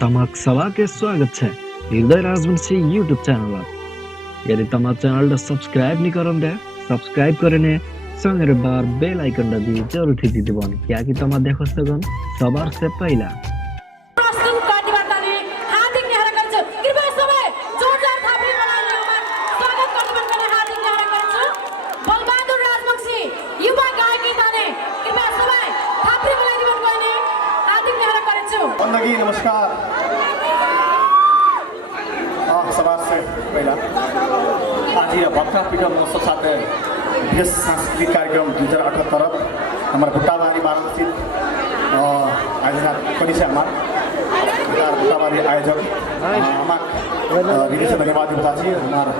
तमाक सभा के स्वागत है हृदय राजवंशी यूट्यूब चैनल यदि तमा चैनल सब्सक्राइब नहीं करन दे सब्सक्राइब करने संगे बार बेल आइकन दबी जरूर ठिक दिबन क्या कि तमा देखो सकन सबार से पहला नमस्कार सभा से पहला आज भक्का पीठ महोत्सव साथ विशेष सांस्कृतिक कार्यक्रम 2078 हमारे भुट्टाबारी वाराणसी आयोजना करी भुट्टाबारी आयोजक हमारे धन्यवाद बताची हमारे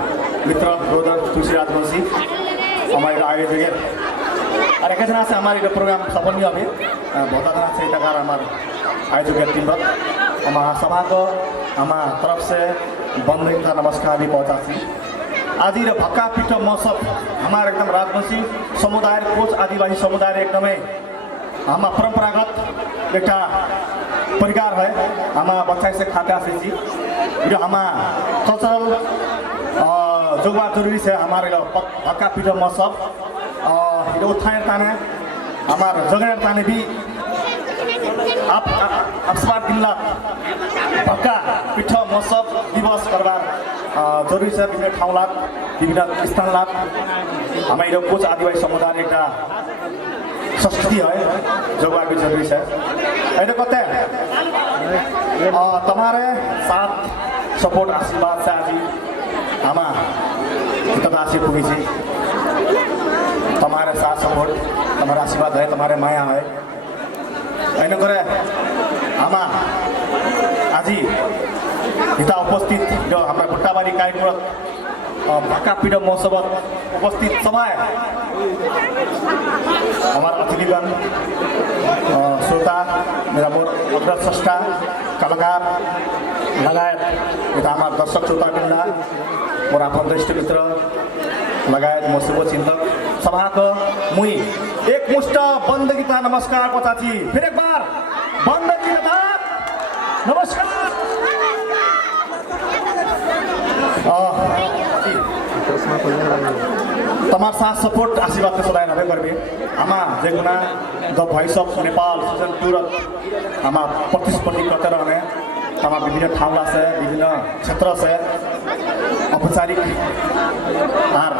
मित्र ब्रोदर तुलसी राजवंशी हमारे आयोजक और एक से हमारे प्रोग्राम सफल नहीं अभी बहुत से टकार हमारे आयोजक टीम हमारा सभा को हमारा तरफ से बंद का नमस्कार भी पहुँचाची आज भक्का पीठ महोत्सव हमारे एकदम राजवंशी समुदाय कोच आदिवासी समुदाय एकदम हमारा परंपरागत एक परिकार है हमारा बच्चा से खाते आसे जो हमारा कल्चरल जोगवा जरूरी से हमारे भक्का पीठ महोत्सव उत्थान ताने हमारे जगह ताने भी आप दिनला भक्का पीठ महोत्सव दिवस करवार जरूरी है विभिन्न ठाउँला विभिन्न स्थानला हमारे कोच आदिवासी समुदाय एक संस्कृति है जो भी जरूरी है ऐसे कहते तुम्हारे साथ सपोर्ट आशीर्वाद से आज हम आशी पुगी तुम्हारे साथ सपोर्ट तुम्हारा आशीर्वाद है तुम्हारे माया है ऐन करे हम आज इतना उपस्थित जो हमारे भुट्टाबारी कार्यक्रम भक्का पीठ महोत्सव उपस्थित सभाए हमारा अतिथिगण श्रोता मेरा मोर अग्रस्रष्टा कलाकार लगायत यता हमारा दर्शक श्रोता बिंदा मोर आफन्त इष्ट मित्र लगायत मोर शुभ चिंतक सभा को मुई एक मुष्ट बंद गीता नमस्कार पचाची फिर एक बार बंद गीता नमस्कार तमार साथ सपोर्ट आशीर्वाद के सदाय रहे करबे आमा जेगुना the voice of Nepal season 2 आमा प्रतिस्पर्धी करते रहने तमाम विभिन्न ठाउँला से विभिन्न क्षेत्र से औपचारिक आर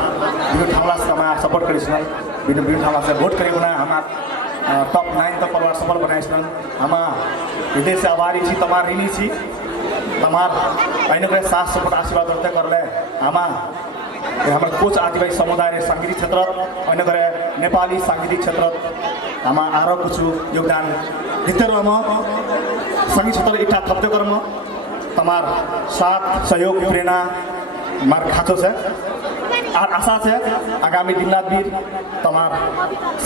विभिन्न ठाउँला से आमा सपोर्ट करिसन विभिन्न ठाउँला से भोट करेगुना आमा टप 9 तक परिवार सफल बनाइसन आमा हृदय से आभारी छी तमार ऋणी छी तमार ऐन करे साथ सपोर्ट आशीर्वाद रहते करले आमा हमारे कोच आदिवासी समुदाय सांगीतिक क्षेत्र ऐन करे नेपाली सांगीतिक क्षेत्र आमा आरो कुछ योगदान दिते रहम संगीत क्षेत्र इटा थप्ते कर्म तमार साथ सहयोग प्रेरणा मार खाचो से आशा से आगामी दिन भी तमार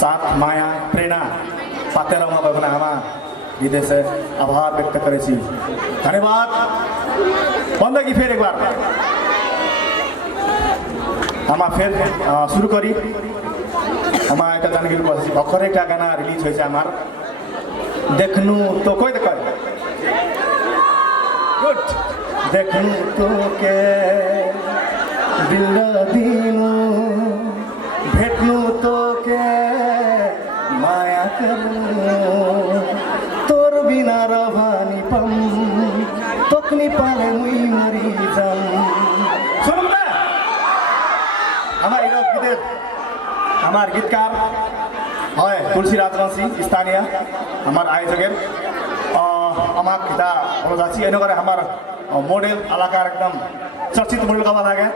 साथ माया प्रेरणा पाते रहम भगवान आमा हृदय से आभार व्यक्त करे छी धन्यवाद बंद की फिर एक बार हम फिर शुरू करी हम एक जानकारी भर्खर एक गाना रिलीज हो हमार देखनु तो कोई देख गुड देखनु तो के दिल दिनु भेटनु तो के माया करनु तोर बिना रभानी पम तोकनी पाले मुई मरी जाम सुन ले हमारे गीतकार है तुलसी राजवंशी स्थानीय हमारे आयोजक हमार गीता बोला एन करे हमार मॉडल कलाकार एकदम चर्चित मॉडल का लगे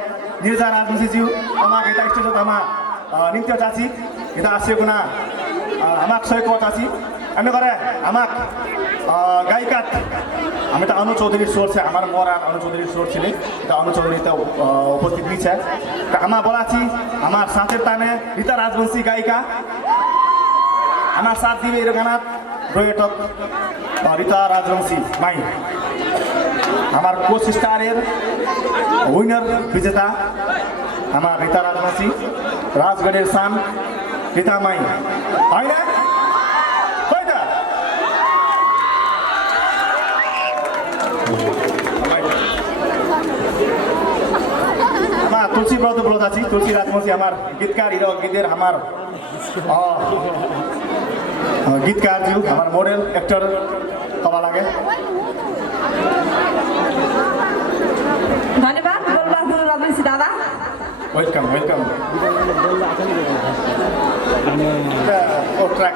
नीरजा राजवंशी जी हमार गीता स्टेज हमार नृत्य चाची गीता आसे गुना हमार सहयोग चाची एन करे हमार गायिका हमें तो अनु चौधरी स्वर से हमारे मोरा अनु चौधरी स्वर छिले अनु चौधरी तो उपस्थित भी है हमार बोला हमार साथी ताने रीता राजवंशी गायिका हमार साथ दिवे गाना रोयटक रीता राजवंशी माई हमार कोच स्टार विनर विजेता हमार रीता राजवंशी राजगढ़ शान रीता माई है আমার তুলসী ব্রত ব্রত আছি তুলসী রাজবংশী আমার গীতকার হিরো গীতের আমার গীতকার জিউ আমার মডেল অ্যাক্টর কবা লাগে ধন্যবাদ বলবা রাজবংশী দাদা ওয়েলকাম ওয়েলকাম ও ট্র্যাক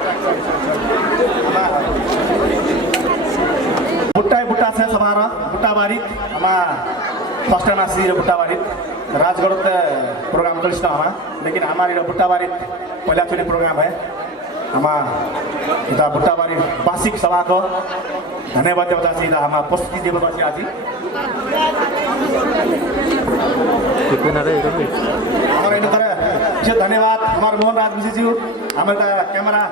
बुट्टा बुट्टा से समारोह बुट्टा बारी हमा फर्स्ट टाइम आसी बुट्टा बारी राजगढ़ ते प्रोग्राम करिस ना हमा लेकिन हमारी बुट्टा बारी पहला चोरी प्रोग्राम है हमा इता बुट्टा बारी वार्षिक सभा को धन्यवाद देवता सीधा हमा प्रस्तुति देवता सी आजी हमारे इन तरह जो धन्यवाद हमारे मोहन राजवंशी जी हमारे कैमरा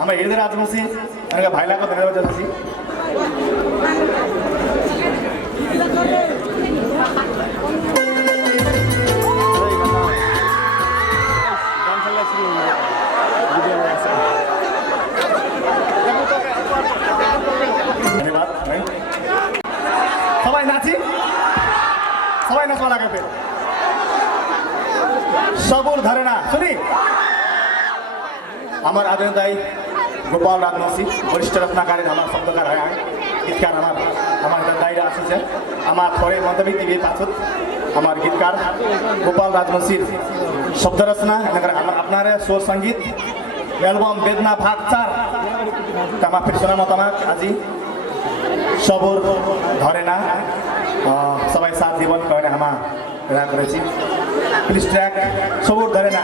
हमारे हृदय राजवंशी हमारे भाईला को धन्यवाद देवता सी धन्यवाद सबाई नाची सबाई नाचवा लगे पे सबूर धरेना सुनी हमारे आदरणीय दाई गोपाल राजवंशी वरिष्ठ रत्नाकारी हमारा शब्दकार है गीतकार हमारे दायरा आसी है हमारे थोड़े मंतव्य टीवी पाछुत हमारे गीतकार गोपाल राजवंशी शब्द रचना अपनारे स्वर संगीत एल्बम वेदना भाग 4 तमा फिर सुना मतमा आजी सबूर धरेना सबाई साथ जीवन कहने हमा राग रही प्लीज ट्रैक सबूर धरेना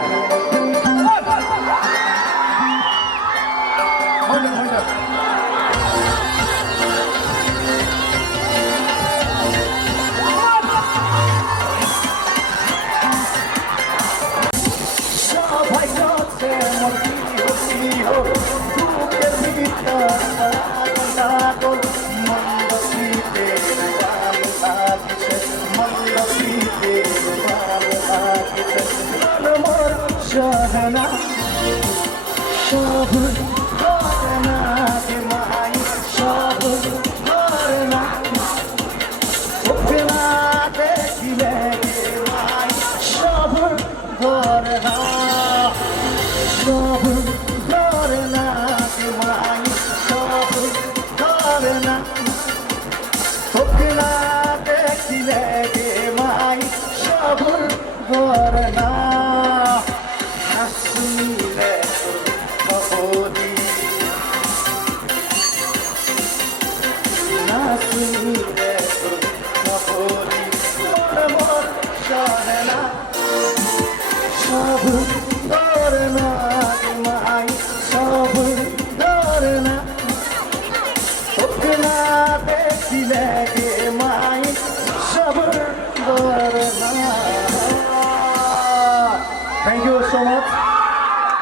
Thank you so much.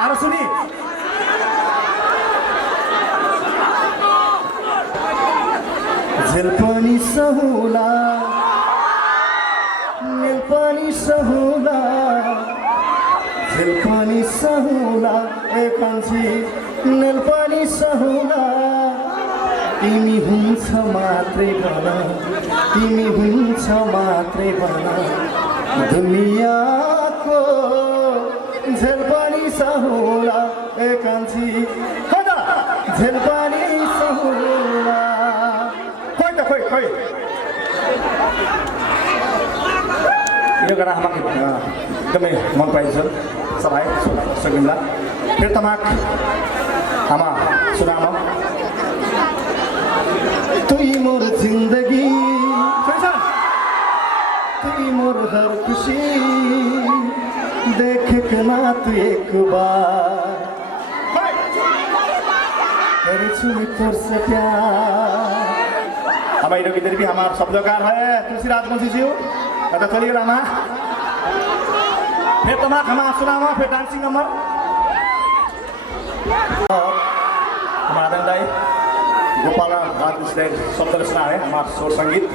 Arasuni. Zilpani sahula, nilpani sahula, zilpani sahula, ekansi nilpani sahula. Timi huncha matre bana, timi huncha matre bana, dunia ko. झलपानी सहुला एकांची कदा झलपानी सहुला कोई तो कोई यो गाना हमारे एकदमै मन परेको छ सबै सकिँला फेरि तमाक हामा सुनामा तुई मोर जिन्दगी तुई मोर हर खुशी देख के ना तू एक बार तेरी छुई तोर से प्यार हमारे इधर किधर भी हमारा शब्दकार है तुलसी राजवंशी जी अगर चलिए रामा फिर तो माँ हमारा सुनामा फिर डांसिंग नंबर हमारा दाई गोपाल राजवंशी शब्द रचना है हमारा स्वर संगीत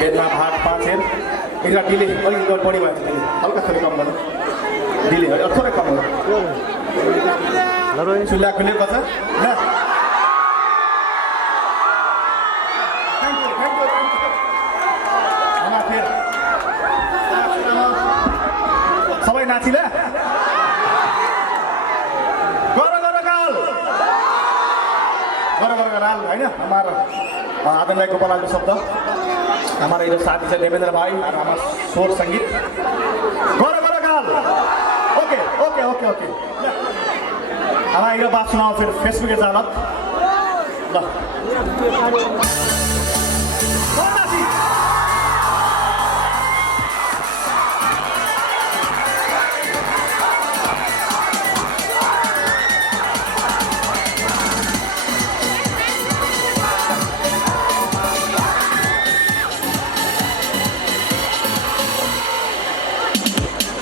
वेदना भाग 5 है इधर डिले और इधर बड़ी बात है हल्का थोड़ी कम बनो डिले और थोड़ा कम हो चुल्हा खुले पता ना थ्याङ्क यू फेरि सबै नाचिले गर गाल होइन हमारा आदरणीय गोपाल शब्द हमारा ये साथी से देवेंद्र भाई और हमारा शोर संगीत गर गाल ओके हमारा ये बात सुनाओ फिर Facebook जालत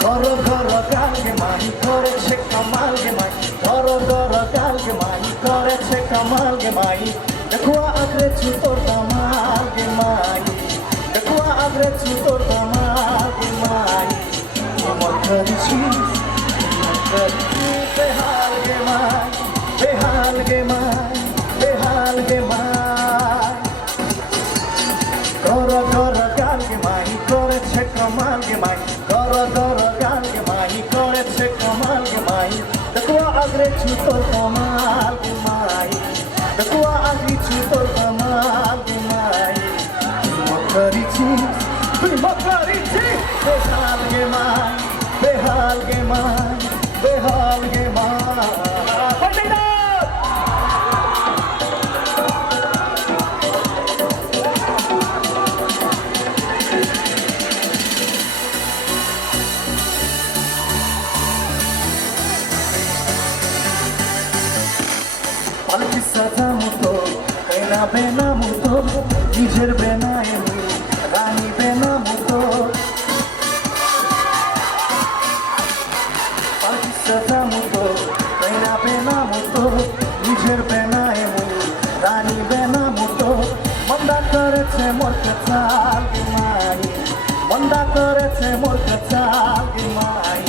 Goro goro galge mani koreche kamalge mai Goro goro galge mani koreche kamalge mai Dekwa agre chutor kamalge mai Dekwa agre chutor kamalge mai Makarichi behalge mai behalge mai Goro goro galge mani koreche kamalge mai Goro galge mani koreche kamalge mai Dekwa agre chutor kamalge mai Dekwa agre chutor kamalge mai Makarichi behalge mai সাজামতো কেনা বেনামতো নিজের বেনায় রানী বেনামতো পাখি সাজামতো কেনা বেনামতো নিজের বেনায় রানী বেনামতো মন্দা করেছে মোর কাছাল মাই মন্দা করেছে মোর কাছাল মাই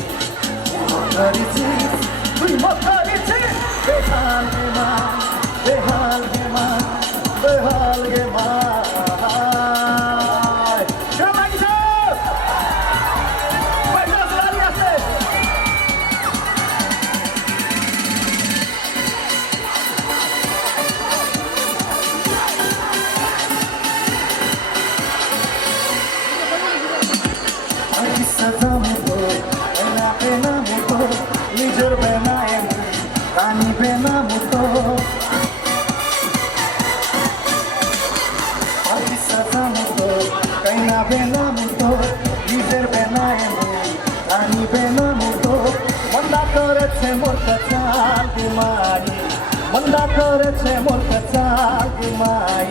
করেছি তুই মকরেছি বেহাল ge mai Jamaica Paisa sekali asik Aki sajamuto benamuto nijer benaem rani benamuto সাজামতো কাইনা বেনামতো নিজের বেনায় রানী বেনামতো মন্দা করেছে মোর কাছাল মাই মন্দা করেছে মোর কাছাল মাই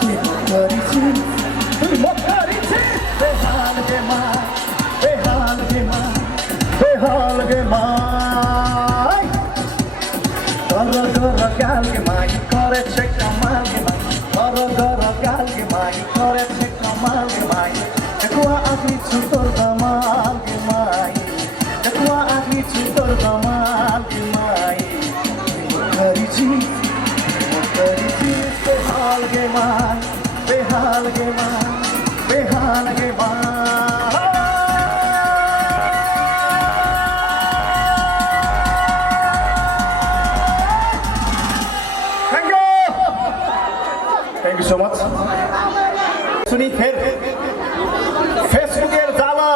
তুই করেছি বেহাল গে মাই গর গাল গে মাই করেছে কামাল গে মাই Goro galge mai koreche kamalge mai Dekwa agli chutor kamalge mai Dekwa agli chutor kamalge mai Makarichi behalge mai Thank you so much. सुनी फिर फेसबुकेर जाला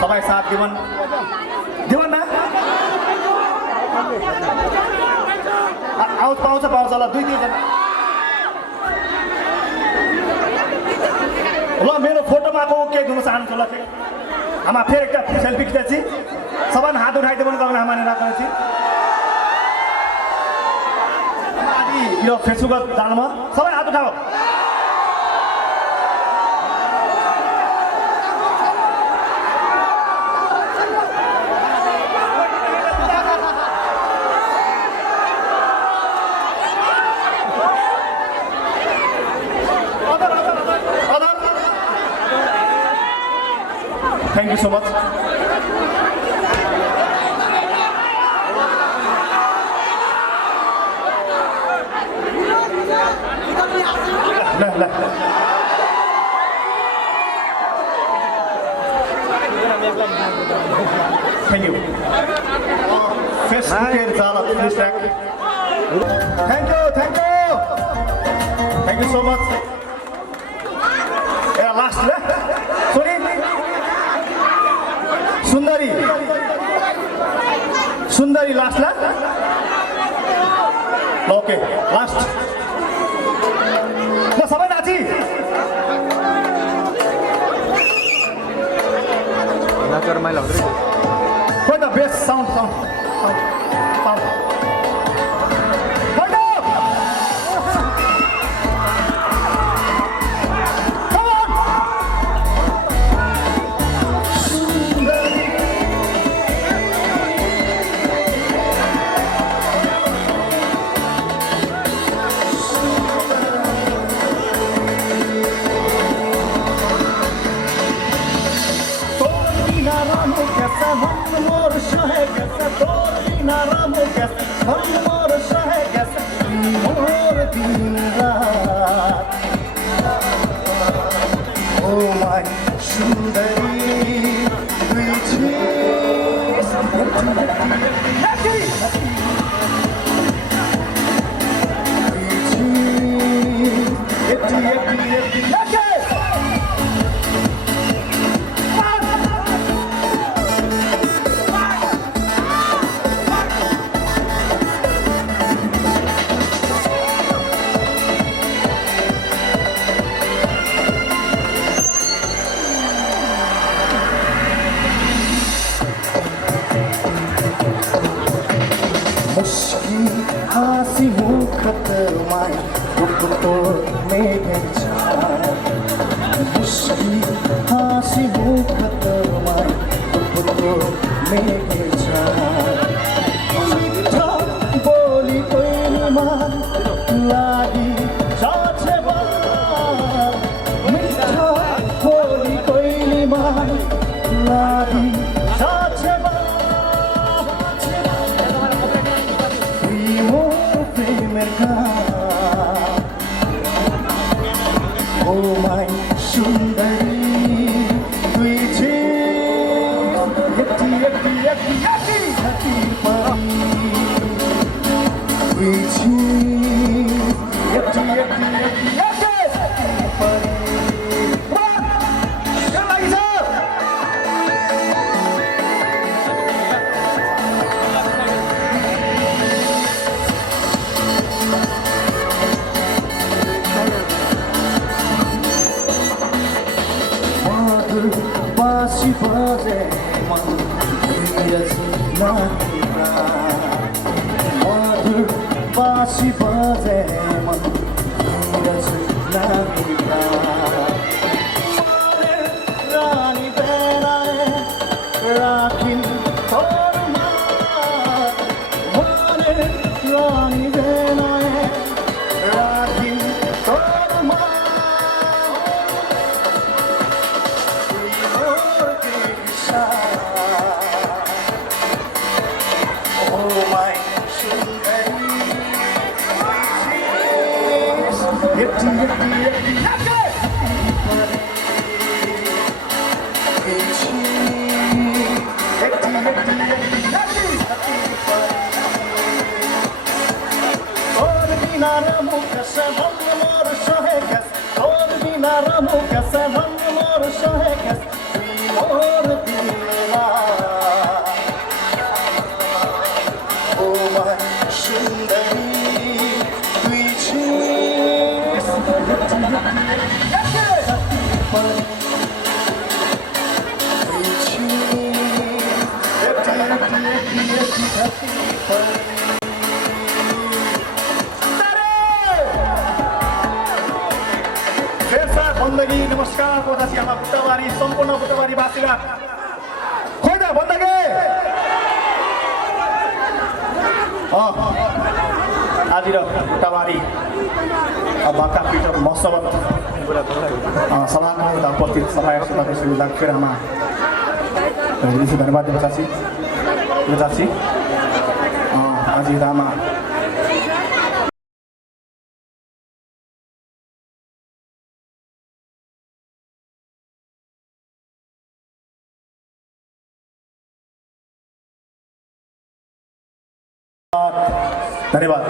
सबै साथ दिवन ना आउट पाउँछ होला 2-3 जना ल मेरो फोटोमा को के गर्न चाहन्छु ल आमा फेरि एकटा सेल्फी खिच्दैछि सबैले हात उठाइदिनु भने तपाईले आमाले राख्नुहुन्छ यो फेसबुक जालमा सबै हात उठाऊ Thank you so much. ल थ्याङ्क यू फेसबुकेर जाला please thank you so much A last ल सोनी सुन्दरी लास्ट ल ओके लास्ट ल सबै नाची खोइ त बेस्ट साउन्ड हाँसी मुखतमाई रुपतो मेघेछ मुस्की हाँसी मुखतमाई रुपतो मेघेछ मिठा बोली कोइलीमा लागि जाछे बा मिठा बोली कोइलीमा लागि जाछे बा Oh my Sundari, बाँसी बजे मन मधुर बाँसी बजे मन रानी बेनाए राखिन थोरमा रानी बेनाए राखिन थोरमा बन्दगी नमस्कार कोदासी आमा बुट्टाबारी सम्पूर्ण बुट्टाबारी वासीलाई खोइ त बन्दगी आज र बुट्टाबारी बाका पिटर मसबत सभामा उपस्थित सहायक सदस्य श्री डाक्टरमा धन्यवाद दिन चाची आज दामा धन्यवाद